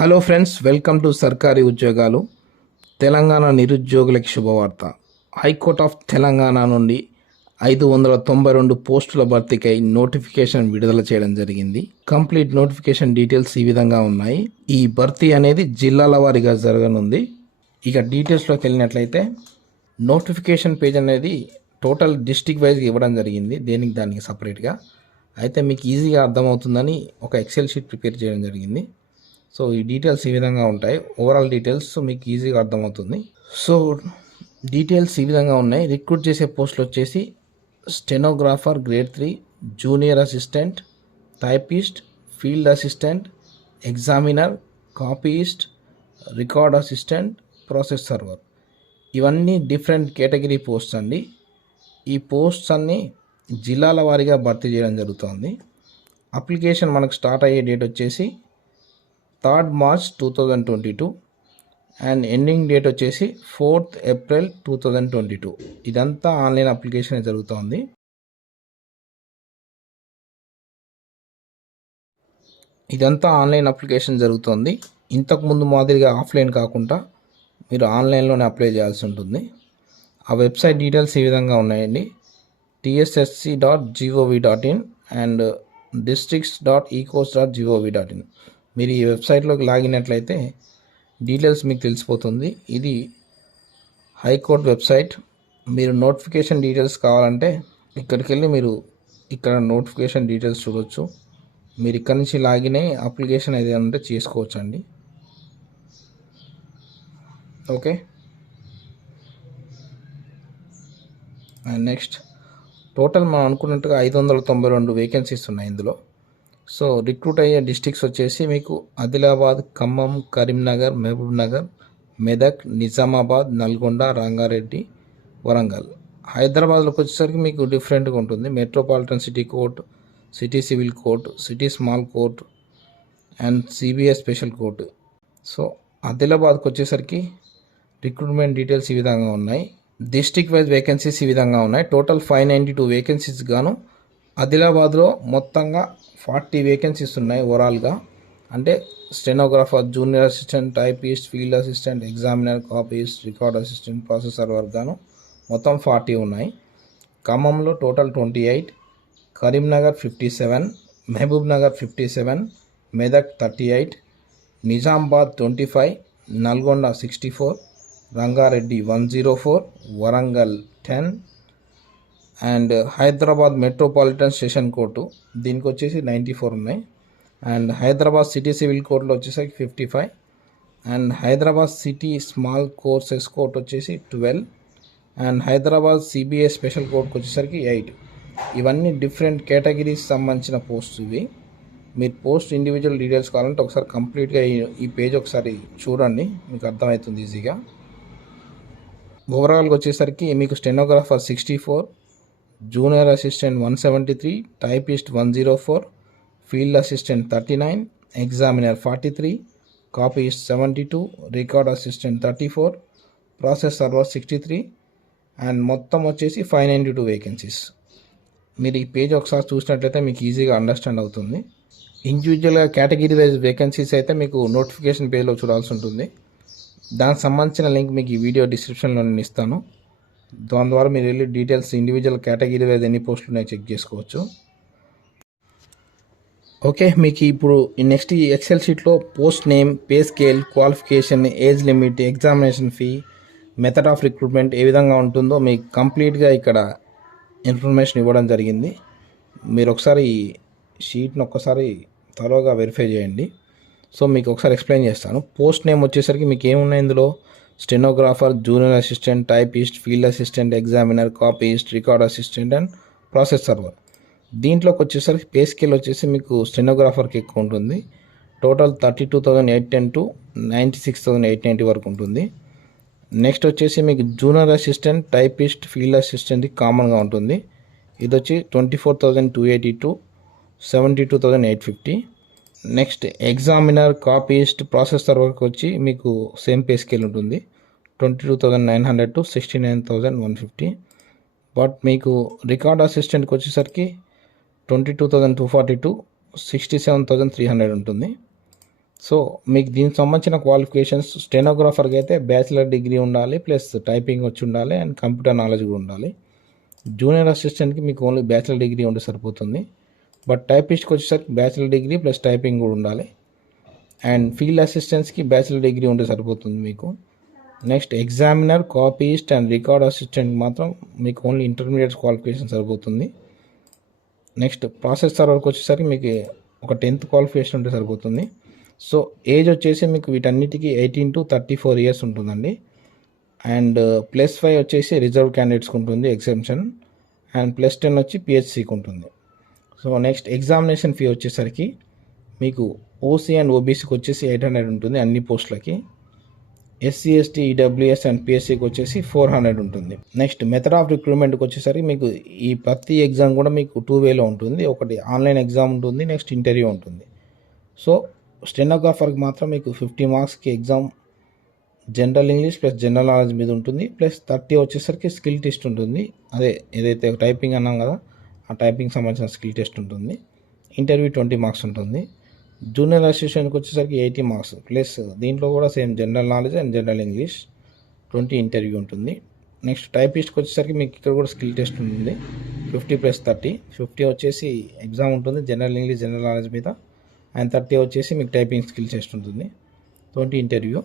Hello friends, welcome to సర్కారీ ఉద్యోగాలు. తెలంగాణ నిరుద్యోగులకి శుభవార్త. హైకోర్ట్ ఆఫ్ తెలంగాణ నుండి 592 పోస్టుల భర్తీకై నోటిఫికేషన్ విడుదల చేయడం జరిగింది. కంప్లీట్ నోటిఫికేషన్ డీటెయిల్స్ ఈ విధంగా ఉన్నాయి. ఈ భర్తీ అనేది జిల్లాల వారీగా జరగనుంది. ఇక డీటెయిల్స్లోకి వెళ్ళినట్లయితే నోటిఫికేషన్ పేజ్ అనేది టోటల్ డిస్ట్రిక్ట్ వైజ్గా ఇవ్వడం జరిగింది, దానికి సపరేట్గా. అయితే మీకు ఈజీగా అర్థమవుతుందని ఒక ఎక్సెల్ షీట్ ప్రిపేర్ చేయడం జరిగింది. సో ఈ డీటెయిల్స్ ఈ విధంగా ఉంటాయి. ఓవరాల్ డీటెయిల్స్ మీకు ఈజీగా అర్థమవుతుంది. సో డీటెయిల్స్ ఈ విధంగా ఉన్నాయి. రిక్రూట్ చేసే పోస్టులు వచ్చేసి stenographer grade 3, junior assistant, typist, field assistant, examiner, copyist, record assistant, process server. ఇవన్నీ డిఫరెంట్ కేటగిరీ పోస్ట్స్ అండి. ఈ పోస్ట్స్ అన్నీ జిల్లాల వారీగా భర్తీ చేయడం జరుగుతుంది. అప్లికేషన్ మనకు స్టార్ట్ అయ్యే డేట్ వచ్చేసి 3rd March 2022 and ending date వచ్చేసి 4th April 2022. ఇదంతా ఆన్లైన్ అప్లికేషన్ జరుగుతుంది. ఇంతకుముందు మాదిరిగా ఆఫ్లైన్ కాకుండా మీరు ఆన్లైన్లోనే అప్లై చేయాల్సి ఉంటుంది. ఆ వెబ్సైట్ డీటెయిల్స్ ఈ విధంగా ఉన్నాయండి. tssc.gov.in and districts.ecoast.gov.in. మీరు ఈ వెబ్సైట్లోకి లాగినట్లయితే డీటెయిల్స్ మీకు తెలిసిపోతుంది. ఇది హైకోర్టు వెబ్సైట్. మీరు నోటిఫికేషన్ డీటెయిల్స్ కావాలంటే ఇక్కడికి వెళ్ళి మీరు ఇక్కడ నోటిఫికేషన్ డీటెయిల్స్ చూడవచ్చు. మీరు ఇక్కడ నుంచి లాగిన్ అయ్యి అప్లికేషన్ ఏదైనా ఉంటే చేసుకోవచ్చు అండి. ఓకే, అండ్ నెక్స్ట్ టోటల్ మనం అనుకున్నట్టుగా 592 వేకెన్సీస్ ఉన్నాయి ఇందులో. సో రిక్రూట్ అయ్యే డిస్ట్రిక్ట్స్ వచ్చేసి మీకు ఆదిలాబాద్, ఖమ్మం, కరీంనగర్, మహబూబ్ నగర్, మెదక్, నిజామాబాద్, నల్గొండ, రంగారెడ్డి, వరంగల్. హైదరాబాద్లోకి వచ్చేసరికి మీకు డిఫరెంట్గా ఉంటుంది. Metropolitan city court, city civil court, city small court and CBS special court. So ఆదిలాబాద్కి వచ్చేసరికి రిక్రూట్మెంట్ డీటెయిల్స్ ఈ విధంగా ఉన్నాయి. డిస్ట్రిక్ట్ వైజ్ వేకెన్సీస్ ఈ విధంగా ఉన్నాయి. టోటల్ 592 వేకెన్సీస్ గాను ఆదిలాబాద్లో మొత్తంగా 40 వేకెన్సీస్ ఉన్నాయి ఓవరాల్గా. అంటే stenographer, junior assistant, typist, field assistant, examiner, copyist, record assistant, process server గాను మొత్తం 40 ఉన్నాయి. ఖమ్మంలో total 28, Karimnagar 57, Mahabub Nagar 57, Medak 38, Nizamabad 25, Nalgonda 64, Rangareddy 104, Warangal 10 and Hyderabad metropolitan station court దీనికి వచ్చేసి 94 ఉన్నాయి. అండ్ హైదరాబాద్ సిటీ సివిల్ కోర్టులో వచ్చేసరికి 55 and Hyderabad city small courses court వచ్చేసి 12 అండ్ హైదరాబాద్ సిబిఎస్ స్పెషల్ కోర్టుకు వచ్చేసరికి 8. ఇవన్నీ డిఫరెంట్ కేటగిరీస్ సంబంధించిన పోస్ట్ ఇవి. మీరు పోస్ట్ ఇండివిజువల్ డీటెయిల్స్ కావాలంటే ఒకసారి కంప్లీట్గా ఈ పేజ్ ఒకసారి చూడండి, మీకు అర్థమవుతుంది ఈజీగా. ఓవరాల్గా వచ్చేసరికి మీకు stenographer 64, junior assistant 173, typist 104, field assistant 39, examiner 43, copyist 72, record assistant 34, process server 63 and మొత్తం వచ్చేసి 592 వేకెన్సీస్. మీరు ఈ పేజ్ ఒకసారి చూసినట్లయితే మీకు ఈజీగా అండర్స్టాండ్ అవుతుంది. ఇండివిజువల్గా కేటగిరీ వైజ్ వేకెన్సీస్ అయితే మీకు నోటిఫికేషన్ పేజ్లో చూడాల్సి ఉంటుంది. దానికి సంబంధించిన లింక్ మీకు ఈ వీడియో డిస్క్రిప్షన్లో నేను ఇస్తాను. దాని ద్వారా మీరు వెళ్ళి డీటెయిల్స్ ఇండివిజువల్ కేటగిరీ వైజ్ ఎన్ని పోస్టులు ఉన్నాయో చెక్ చేసుకోవచ్చు. ఓకే, మీకు ఇప్పుడు నెక్స్ట్ ఈ ఎక్సెల్ షీట్లో post name, pay scale, qualification, age limit, examination fee, method of recruitment ఏ విధంగా ఉంటుందో మీకు కంప్లీట్గా ఇక్కడ ఇన్ఫర్మేషన్ ఇవ్వడం జరిగింది. మీరు ఒకసారి ఈ షీట్ని ఒక్కసారి త్వరగా వెరిఫై చేయండి. సో మీకు ఒకసారి ఎక్స్ప్లెయిన్ చేస్తాను. పోస్ట్ నేమ్ వచ్చేసరికి మీకు ఏమున్నాయి ఇందులో: stenographer, junior assistant, typist, field assistant, examiner, copyist, record assistant and process server. దీంట్లోకి వచ్చేసరికి పే స్కేల్ వచ్చేసి మీకు స్టెనోగ్రాఫర్కి ఎక్కువ ఉంటుంది. టోటల్ 32,810 to 96,890 వరకు ఉంటుంది. నెక్స్ట్ వచ్చేసి మీకు జూనియర్ అసిస్టెంట్, టైపిస్ట్, ఫీల్డ్ అసిస్టెంట్కి కామన్గా ఉంటుంది. ఇది వచ్చి 24,280 to 72,850. Next examiner, copyist, process సర్వర్కి వచ్చి మీకు సేమ్ పే స్కేల్ ఉంటుంది. 22,900 to 69,150. బట్ మీకు రికార్డ్ అసిస్టెంట్కి వచ్చేసరికి 22,240 to 67,300 ఉంటుంది. సో మీకు దీనికి సంబంధించిన క్వాలిఫికేషన్స్ స్టెనోగ్రాఫర్కి అయితే బ్యాచిలర్ డిగ్రీ ఉండాలి, ప్లస్ టైపింగ్ వచ్చి ఉండాలి అండ్ కంప్యూటర్ నాలెడ్జ్ కూడా ఉండాలి. జూనియర్ అసిస్టెంట్కి మీకు ఓన్లీ బ్యాచిలర్ డిగ్రీ ఉంటే సరిపోతుంది. బట్ టైపిస్ట్కి వచ్చేసరికి బ్యాచిలర్ డిగ్రీ ప్లస్ టైపింగ్ కూడా ఉండాలి. అండ్ ఫీల్డ్ అసిస్టెంట్స్కి బ్యాచిలర్ డిగ్రీ ఉంటే సరిపోతుంది మీకు. Next examiner, copyist and record assistant మాత్రం మీకు ఓన్లీ ఇంటర్మీడియట్ క్వాలిఫికేషన్ సరిపోతుంది. నెక్స్ట్ ప్రాసెస్ సర్వర్కి వచ్చేసరికి మీకు ఒక 10th క్వాలిఫికేషన్ ఉంటే సరిపోతుంది. సో ఏజ్ వచ్చేసి మీకు వీటన్నిటికీ 18 to 34 ఇయర్స్ ఉంటుందండి. అండ్ +5 వచ్చేసి రిజర్వ్ క్యాండిడేట్స్కి ఉంటుంది ఎగ్జామ్షన్. అండ్ +10 వచ్చి పిహెచ్సికి ఉంటుంది. సో నెక్స్ట్ ఎగ్జామినేషన్ ఫీ వచ్చేసరికి మీకు ఓసీ అండ్ ఓబీసీకి వచ్చేసి 800 ఉంటుంది అన్ని పోస్టులకి. ఎస్సీ, ఎస్టీ, ఈడబ్ల్యూఎస్ అండ్ పిఎస్సికి వచ్చేసి 400 ఉంటుంది. నెక్స్ట్ మెథడ్ ఆఫ్ రిక్రూట్మెంట్కి వచ్చేసరికి మీకు ఈ ప్రతి ఎగ్జామ్ కూడా మీకు 2 వేలో ఉంటుంది. ఒకటి ఆన్లైన్ ఎగ్జామ్ ఉంటుంది, నెక్స్ట్ ఇంటర్వ్యూ ఉంటుంది. సో స్టెనోగ్రాఫర్కి మాత్రం మీకు 50 మార్క్స్కి exam general English plus general knowledge మీద ఉంటుంది. ప్లస్ 30 వచ్చేసరికి స్కిల్ టెస్ట్ ఉంటుంది. అదే ఏదైతే టైపింగ్ అన్నాం కదా, ఆ టైపింగ్ సంబంధించిన స్కిల్ టెస్ట్ ఉంటుంది. ఇంటర్వ్యూ 20 మార్క్స్ ఉంటుంది. జూనియర్ అసిస్టెంట్కి వచ్చేసరికి 80 మార్క్స్ ప్లస్ దీంట్లో కూడా same general knowledge and general English 20 interview ఉంటుంది. నెక్స్ట్ టైపిస్ట్కి వచ్చేసరికి మీకు ఇక్కడ కూడా స్కిల్ టెస్ట్ ఉంటుంది. 50 + 30, 50 వచ్చేసి ఎగ్జామ్ ఉంటుంది జనరల్ ఇంగ్లీష్ జనరల్ నాలెడ్జ్ మీద, అండ్ 30 వచ్చేసి మీకు టైపింగ్ స్కిల్ టెస్ట్ ఉంటుంది. 20 ఇంటర్వ్యూ.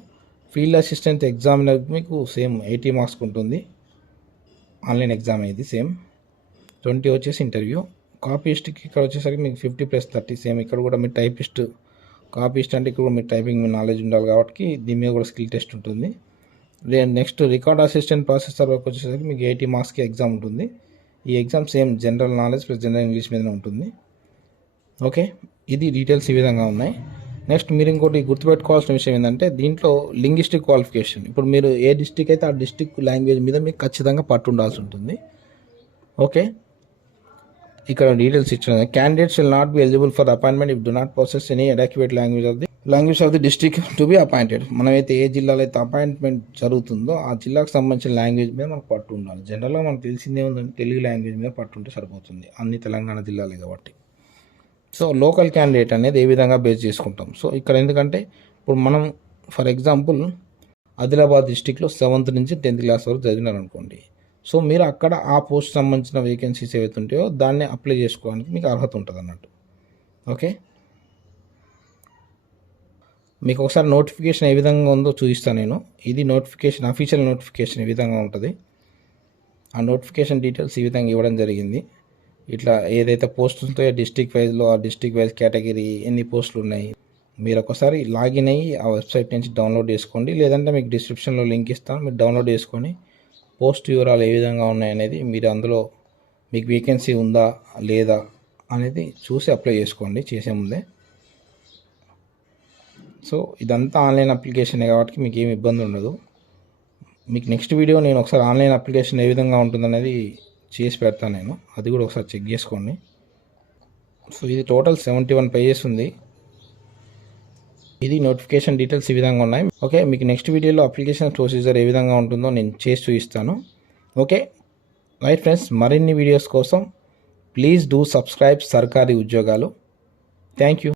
ఫీల్డ్ అసిస్టెంట్ ఎగ్జామినర్కి మీకు సేమ్ 80 మార్క్స్కి ఉంటుంది. ఆన్లైన్ ఎగ్జామ్ ఇది సేమ్. 20 వచ్చేసి ఇంటర్వ్యూ. కాపీస్ట్కి ఇక్కడ వచ్చేసరికి మీకు 50 + 30 సేమ్. ఇక్కడ కూడా మీరు టైపిస్ట్, కాపీస్ట్ అంటే ఇక్కడ కూడా మీరు టైపింగ్ నాలెడ్జ్ ఉండాలి కాబట్టి దీని మీద కూడా స్కిల్ టెస్ట్ ఉంటుంది. నెక్స్ట్ రికార్డ్ అసిస్టెంట్ ప్రాసెసర్ వరకు వచ్చేసరికి మీకు 80 మార్క్స్కి ఎగ్జామ్ ఉంటుంది. ఈ exam same general knowledge plus general English మీదనే ఉంటుంది. ఓకే, ఇది డీటెయిల్స్ ఈ విధంగా ఉన్నాయి. నెక్స్ట్ మీరు ఇంకోటి గుర్తుపెట్టుకోవాల్సిన విషయం ఏంటంటే దీంట్లో లింగ్విస్టిక్ క్వాలిఫికేషన్. ఇప్పుడు మీరు ఏ డిస్టిక్ అయితే ఆ డిస్టిక్ లాంగ్వేజ్ మీద మీకు ఖచ్చితంగా పట్టు ఉండాల్సి ఉంటుంది. ఓకే, ఇక్కడ డీటెయిల్స్ ఇచ్చిన candidates will not be eligible for appointment if do not possess any adequate language of the district to be appointed. మనమైతే ఏ జిల్లాలో అయితే అపాయింట్మెంట్ జరుగుతుందో ఆ జిల్లాకు సంబంధించిన లాంగ్వేజ్ మీద మనకు పట్టు ఉండాలి. జనరల్గా మనకు తెలిసిందే ఉందంటే తెలుగు లాంగ్వేజ్ మీద పట్టు ఉంటే సరిపోతుంది, అన్ని తెలంగాణ జిల్లాలే కాబట్టి. సో లోకల్ క్యాండిడేట్ అనేది ఏ విధంగా బేస్ చేసుకుంటాం. సో ఇక్కడ ఎందుకంటే ఇప్పుడు మనం ఫర్ ఎగ్జాంపుల్ ఆదిలాబాద్ డిస్టిక్లో 7th నుంచి 10th క్లాస్ వరకు చదివినారనుకోండి. సో మీరు అక్కడ ఆ పోస్ట్ సంబంధించిన వేకెన్సీస్ ఏవైతే ఉంటాయో దాన్ని అప్లై చేసుకోవడానికి మీకు అర్హత ఉంటుంది అన్నట్టు. ఓకే, మీకు ఒకసారి నోటిఫికేషన్ ఏ విధంగా ఉందో చూపిస్తాను నేను. ఇది నోటిఫికేషన్, అఫీషియల్ నోటిఫికేషన్ ఈ విధంగా ఉంటుంది. ఆ నోటిఫికేషన్ డీటెయిల్స్ ఈ విధంగా ఇవ్వడం జరిగింది. ఇట్లా ఏదైతే పోస్టులు ఉంటాయో డిస్టిక్ వైజ్లో ఆ డిస్టిక్ వైజ్ కేటగిరీ ఎన్ని పోస్టులు ఉన్నాయి మీరు ఒకసారి లాగిన్ అయ్యి ఆ వెబ్సైట్ నుంచి డౌన్లోడ్ చేసుకోండి. లేదంటే మీకు డిస్క్రిప్షన్లో లింక్ ఇస్తాను, మీరు డౌన్లోడ్ చేసుకొని పోస్ట్ వివరాలు ఏ విధంగా ఉన్నాయనేది మీరు అందులో మీకు వేకెన్సీ ఉందా లేదా అనేది చూసి అప్లై చేసుకోండి చేసే ముందే. సో ఇదంతా ఆన్లైన్ అప్లికేషనే కాబట్టి మీకు ఏమి ఇబ్బంది ఉండదు. మీకు నెక్స్ట్ వీడియో నేను ఒకసారి ఆన్లైన్ అప్లికేషన్ ఏ విధంగా ఉంటుందనేది చేసి పెడతాను నేను, అది కూడా ఒకసారి చెక్ చేసుకోండి. సో ఇది టోటల్ 71 పేజెస్ ఉంది. ఇది నోటిఫికేషన్ డీటెయిల్స్ ఈ విధంగా ఉన్నాయి. ఓకే, మీకు నెక్స్ట్ వీడియోలో అప్లికేషన్ ప్రొసీజర్ ఏ విధంగా ఉంటుందో నేను చేసి చూపిస్తాను. ఓకే రైట్ ఫ్రెండ్స్, మరిన్ని వీడియోస్ కోసం ప్లీజ్ డూ సబ్స్క్రైబ్ సర్కారీ ఉద్యోగాలు. Thank you.